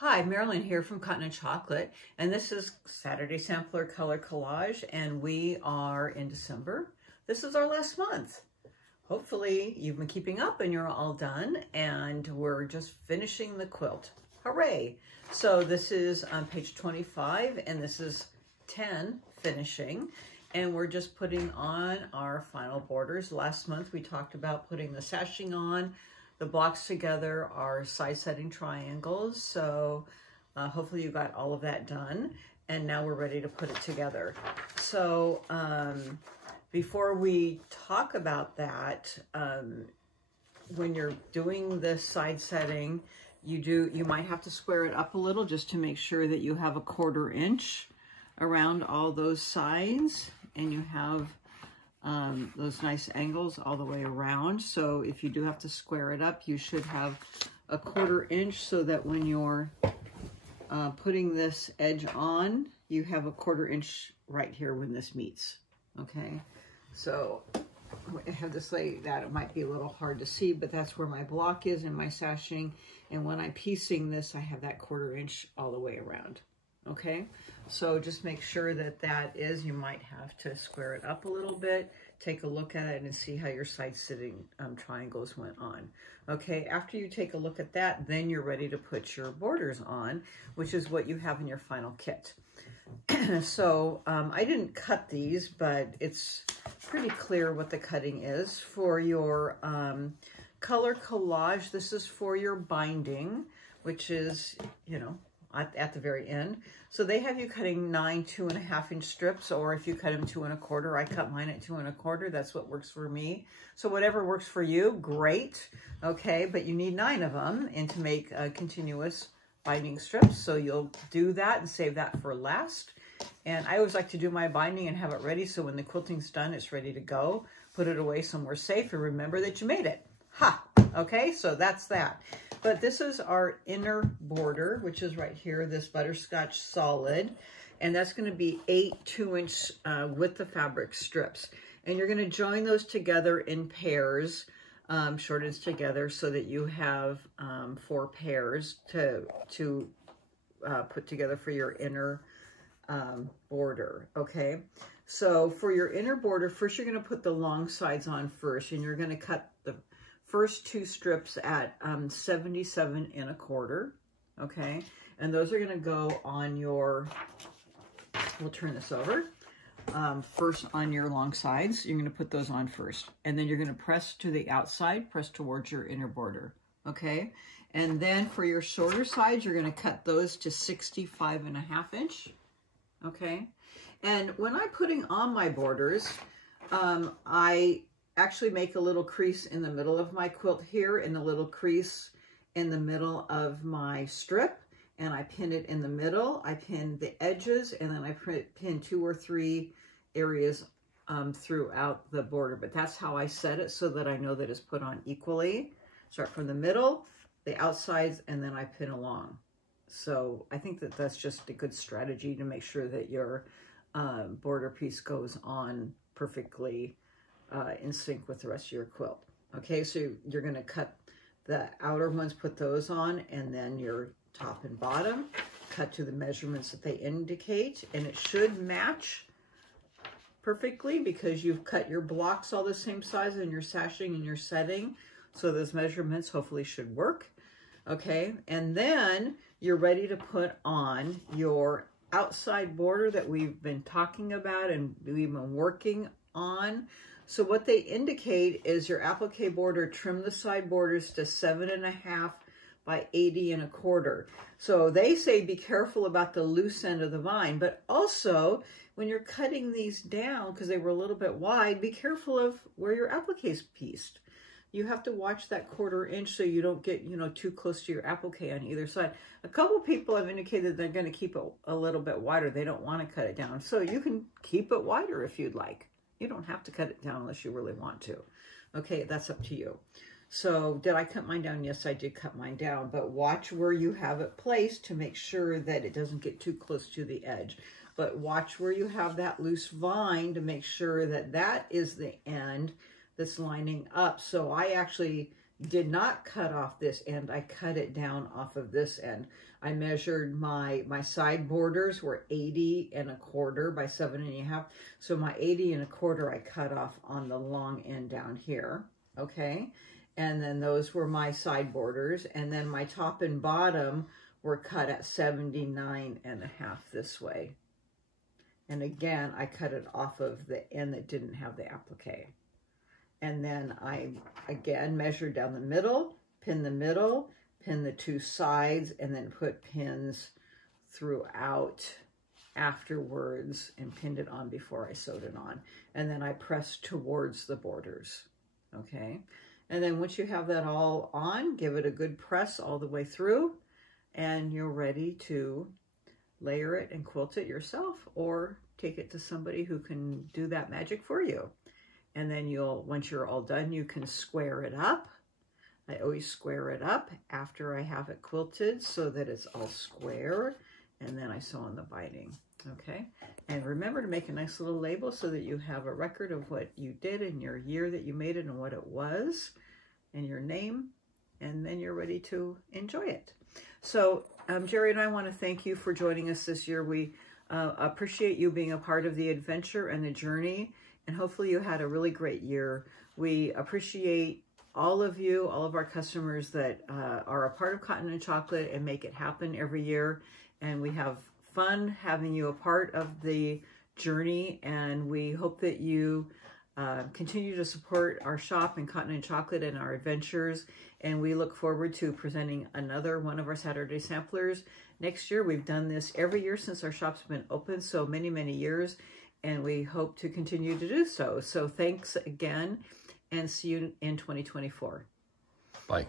Hi, Marilyn here from Cotton and Chocolate, and this is Saturday Sampler Color Collage, and we are in December. This is our last month. Hopefully you've been keeping up and you're all done, and we're just finishing the quilt. Hooray! So this is on page 25, and this is 10 finishing, and we're just putting on our final borders. Last month we talked about putting the sashing on. The blocks together are side-setting triangles, so hopefully you got all of that done, and now we're ready to put it together. So before we talk about that, when you're doing the side setting, you might have to square it up a little just to make sure that you have a 1/4 inch around all those sides, and you have those nice angles all the way around. So if you do have to square it up, you should have a 1/4 inch so that when you're putting this edge on, you have a 1/4 inch right here when this meets. Okay, so I have this laid out. It might be a little hard to see, but that's where my block is in my sashing. And when I'm piecing this, I have that 1/4 inch all the way around. Okay, so just make sure that that is, you might have to square it up a little bit, take a look at it and see how your side-sitting triangles went on. Okay, after you take a look at that, then you're ready to put your borders on, which is what you have in your final kit. So I didn't cut these, but it's pretty clear what the cutting is. For your color collage, this is for your binding, which is, you know, at the very end. So they have you cutting 9 2.5 inch strips, or if you cut them 2 1/4, I cut mine at 2 1/4. That's what works for me. So whatever works for you, great. Okay, but you need 9 of them and to make continuous binding strips. So you'll do that and save that for last. And I always like to do my binding and have it ready, so when the quilting's done, it's ready to go. Put it away somewhere safe and remember that you made it. Ha! Okay, so that's that. But this is our inner border, which is right here, this butterscotch solid. And that's going to be 8 2-inch width of fabric strips. And you're going to join those together in pairs, short ends together, so that you have 4 pairs to put together for your inner border. Okay, so for your inner border, first you're going to put the long sides on first, and you're going to cut the first 2 strips at 77 1/4, okay? And those are gonna go on your, we'll turn this over, first on your long sides. You're gonna put those on first. And then you're gonna press to the outside, press towards your inner border, okay? And then for your shorter sides, you're gonna cut those to 65 1/2 inch, okay? And when I'm putting on my borders, I actually make a little crease in the middle of my quilt here, and a little crease in the middle of my strip, and I pin it in the middle. I pin the edges, and then I pin 2 or 3 areas throughout the border. But that's how I set it, so that I know that it's put on equally. Start from the middle, the outsides, and then I pin along. So I think that that's just a good strategy to make sure that your border piece goes on perfectly in sync with the rest of your quilt. Okay, so you're going to cut the outer ones, put those on, and then your top and bottom, cut to the measurements that they indicate, and it should match perfectly because you've cut your blocks all the same size and your sashing and your setting, so those measurements hopefully should work. Okay, and then you're ready to put on your outside border that we've been talking about and we've been working on. So what they indicate is your applique border, trim the side borders to 7 1/2 by 80 1/4. So they say be careful about the loose end of the vine, but also when you're cutting these down, because they were a little bit wide, be careful of where your applique is pieced. You have to watch that 1/4 inch so you don't get, you know, too close to your applique on either side. A couple people have indicated they're going to keep it a little bit wider. They don't want to cut it down. So you can keep it wider if you'd like. You don't have to cut it down unless you really want to. Okay, that's up to you. So did I cut mine down? Yes, I did cut mine down, but watch where you have it placed to make sure that it doesn't get too close to the edge. But watch where you have that loose vine to make sure that that is the end that's lining up. So I actually did not cut off this end. I cut it down off of this end. I measured my side borders were 80 1/4 by 7 1/2. So my 80 1/4 I cut off on the long end down here. Okay. And then those were my side borders. And then my top and bottom were cut at 79 1/2 this way. And again, I cut it off of the end that didn't have the applique. And then I, again, measured down the middle, pin the two sides, and then put pins throughout afterwards and pinned it on before I sewed it on. And then I pressed towards the borders, okay? And then once you have that all on, give it a good press all the way through, and you're ready to layer it and quilt it yourself, or take it to somebody who can do that magic for you. And then once you're all done, you can square it up. I always square it up after I have it quilted so that it's all square, and then I sew on the binding, okay? And remember to make a nice little label so that you have a record of what you did and your year that you made it and what it was and your name, and then you're ready to enjoy it. So Jerry and I want to thank you for joining us this year. We appreciate you being a part of the adventure and the journey, and hopefully you had a really great year. We appreciate all of you, all of our customers that are a part of Cotton and Chocolate and make it happen every year. And we have fun having you a part of the journey, and we hope that you continue to support our shop and Cotton and Chocolate and our adventures. And we look forward to presenting another one of our Saturday samplers next year. We've done this every year since our shop's been open, so many, many years, and we hope to continue to do so. So thanks again, and see you in 2024. Bye.